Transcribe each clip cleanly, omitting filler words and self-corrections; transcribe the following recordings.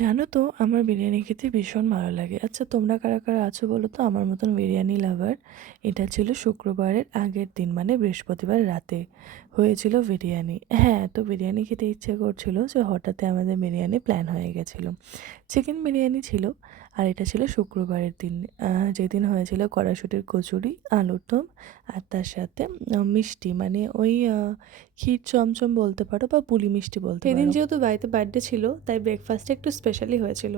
জানো তো আমার বিরিয়ানি খেতে ভীষণ ভালো লাগে। আচ্ছা তোমরা কারা কারা আছো বলো তো আমার মতন বিরিয়ানি লাভার? এটা ছিল শুক্রবারের আগের দিন, মানে বৃহস্পতিবার রাতে হয়েছিল বিরিয়ানি। হ্যাঁ, তো বিরিয়ানি খেতে ইচ্ছে করছিল, যে হঠাৎ আমাদের বিরিয়ানি প্ল্যান হয়ে গেছিলো। চিকেন বিরিয়ানি ছিল। আর এটা ছিল শুক্রবারের দিন, যেদিন হয়েছিল কড়াইশুঁটির কচুরি, আলুর দম, আর তার সাথে মিষ্টি, মানে ওই ক্ষীর চমচম বলতে পারো বা পুলি মিষ্টি বলতে পারো। সেদিন যেহেতু বাড়িতে বার্থডে ছিল তাই ব্রেকফাস্টে একটু স্পেশালি হয়েছিল।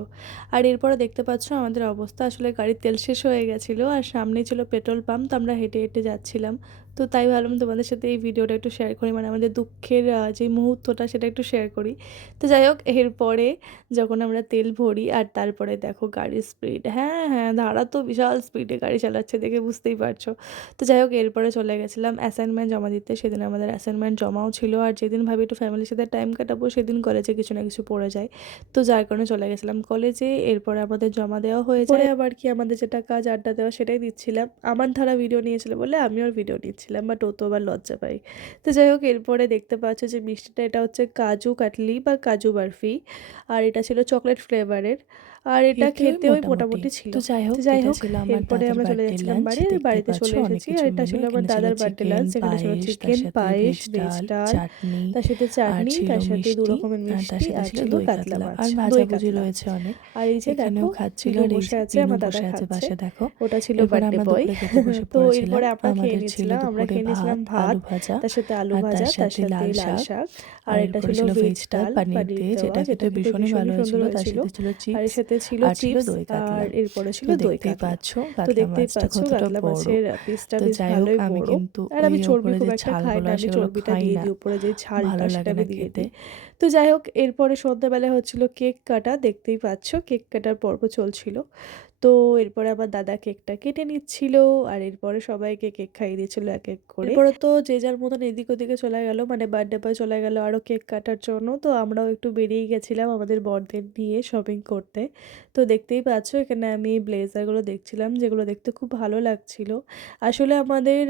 আর এরপরে দেখতে পাচ্ছ আমাদের অবস্থা, আসলে গাড়ির তেল শেষ হয়ে গেছিলো আর সামনেই ছিল পেট্রোল পাম্প, তো আমরা হেঁটে হেঁটে যাচ্ছিলাম। তো তাই ভাবলাম তোমাদের সাথে এই ভিডিওটা একটু শেয়ার করি, মানে আমাদের দুঃখের যে মুহূর্তটা সেটা একটু শেয়ার করি। তো যাই হোক, এরপরে যখন আমরা তেল ভরি আর তারপরে দেখো গাড়ির স্পিড, হ্যাঁ হ্যাঁ ধারা তো বিশাল স্পিডে গাড়ি চালাচ্ছে, দেখে বুঝতেই পারছো। তো যাই হোক, এরপরে চলে গেছিলাম অ্যাসাইনমেন্ট জমা দিতে। সেদিন আমাদের অ্যাসাইনমেন্ট জমাও ছিল, আর যেদিন ভাবি একটু ফ্যামিলির সাথে টাইম কাটাবো সেদিন কলেজে কিছু না কিছু পড়ে যায়। তো যার কারণে চলে গেছিলাম কলেজে। এরপরে আমাদের জমা দেওয়া হয়ে যায়, পরে আবার কি আমাদের যেটা কাজ আড্ডা দেওয়া সেটাই দিচ্ছিলাম। আমার ধারা ভিডিও নিয়েছিল বলে আমিও ভিডিও নিচ্ছিলাম, বাট ও তো আবার লজ্জা পাই। তো যাই হোক, এরপরে দেখতে পাচ্ছ যে মিষ্টিটা, এটা হচ্ছে কাজু কাটলি বা কাজু বরফি, আর এটা ছিল চকলেট ফ্লেভারের। আর এটা খেতে ওই খেতেও মোটামুটি। মোটামুটি ছিল। তো যাই তো হোক, যাই এটা হোক, ছিল আমার এরপরে দাদার আমরা চলে বার্থডে যাচ্ছিলাম লাঞ্চ। বাড়ি, আর দেখতেই বাড়িতে পাচ্ছ চলে অনেক এসেছি। আর কিছু এটা মেনু। ছিল আমার এখানে ছিল দাদার বার্থডে চিকেন, লাঞ্চ, যেখানে ছিল পায়েস, তার চিকেন সাথে পায়েস, ভেজ ভেজ ডাল, ডাল, চাটনি, তার সাথে আর চাটনি, ছিল তার সাথে দু মিষ্টি, রকমের আর তার মিষ্টি, সাথে আর ছিল ছিল দই কাতলা কাতলা, মাছ, আর দই ভাজাভুজি কাতলা। রয়েছে অনেক। আর এই যে দেখো এখানেও খাচ্ছিল, পিলু আর এই বসে যে আছে, পিনু আমার দাদা বসে আছে খাচ্ছে। পাশে দেখো। ওটা ছিল এরপর বার্থডে আমরা বয়। দুপুরে খেতে বসে তো পড়েছিলাম। এরপরে আমরা খেয়ে আমাদের ছিল নিচ্ছিলাম, আমরা দুপুরে খেয়ে ভাত, নিয়েছিলাম ভাত, আলু ভাজা, তার সাথে আলু আর তার ভাজা, তার সাথে সাথে লাল লাল শাক, শাক। আর আর এটা এরপরে ছিল ছিল ভেজ ভেজ ডাল ডাল, পানির পানির দিয়ে, দেওয়া, যেটা যেটা খেতে খেতে ভীষণই ভালো ভীষণই সুন্দর হয়েছিল। তার হয়েছিল। সাথে ছিল আর এর চিপস, সাথে ছিল আর ছিল চিপস, দই আর কাতলা। এরপরে ছিল তো দই দেখতেই কাতলা। পাচ্ছ তো কাতলা দেখতেই মাছটা পাচ্ছ কতটা কাতলা বড়। মাছের পিসটা তো বেশ যাই হোক, ভালোই আমি বড়। কিন্তু আর ওই আমি চর্বি ওপরে খুব যে একটা খাই ছালগুলো না, হয় আমি সেগুলো চর্বিটা খাই দিয়ে না, দিই উপরে, যে ছালটা ভালো সেটা লাগে আমি না দিয়ে খেতে। দিই। তো যাই হোক, এরপরে সন্ধ্যাবেলায় হচ্ছিল কেক কাটা, দেখতেই পাচ্ছ কেক কাটার পর্ব চলছিল। তো এরপরে আমার দাদা কেকটা কেটে নিচ্ছিল, আর এরপরে সবাইকে কেক খাইয়ে দিচ্ছিল এক এক করে। এরপরে তো যে যার মতন এদিক ওদিকে চলে গেল, মানে বার্থডে বয় চলে গেল আরও কেক কাটার জন্য। তো আমরাও একটু বেরিয়ে গেছিলাম আমাদের বরদের নিয়ে শপিং করতে। তো দেখতেই পাচ্ছ এখানে আমি ব্লেজারগুলো দেখছিলাম, যেগুলো দেখতে খুব ভালো লাগছিল। আসলে আমাদের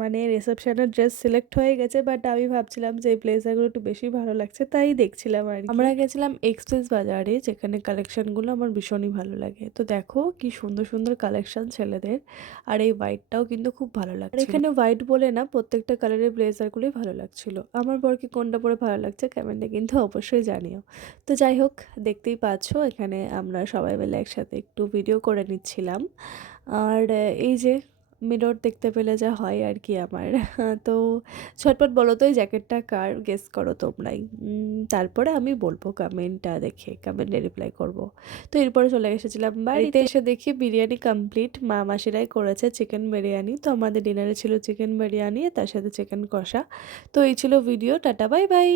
মানে রিসেপশনের ড্রেস সিলেক্ট হয়ে গেছে, বাট আমি ভাবছিলাম যে এই ব্লেজারগুলো একটু বেশি ভালো লাগছে, তাই দেখছিলাম আর কি। আমরা গেছিলাম এক্সপ্রেস বাজারে, যেখানে কালেকশনগুলো আমার ভীষণই ভালো লাগে। তো দেখো কি সুন্দর সুন্দর কালেকশন ছেলেদের, আর এই হোয়াইটটাও কিন্তু খুব ভালো লাগছে। আর এখানে হোয়াইট বলে না, প্রত্যেকটা কালারের ব্লেজারগুলোই ভালো লাগছিল। আমার বরকে কোনটা পরে ভালো লাগছে কমেন্টে কিন্তু অবশ্যই জানিও। তো যাই হোক, দেখতেই পাচ্ছ এখানে আমরা সবাই মিলে একসাথে একটু ভিডিও করে নিচ্ছিলাম। আর এই যে মিরর দেখতে পেলে যা হয় আর কি আমার। তো ঝটপট বলো তো এই জ্যাকেটটা কার, গেস করো তোমরাই। তারপরে আমি বলবো কমেন্টটা দেখে, কমেন্টে রিপ্লাই করব। তো এরপরে চলে এসেছিলাম বাড়িতে, এসে দেখি বিরিয়ানি কমপ্লিট, মা মাসিরাই করেছে চিকেন বিরিয়ানি। তো আমাদের ডিনারে ছিল চিকেন বিরিয়ানি, তার সাথে চিকেন কষা। তো এই ছিল ভিডিও, টাটা বাই বাই।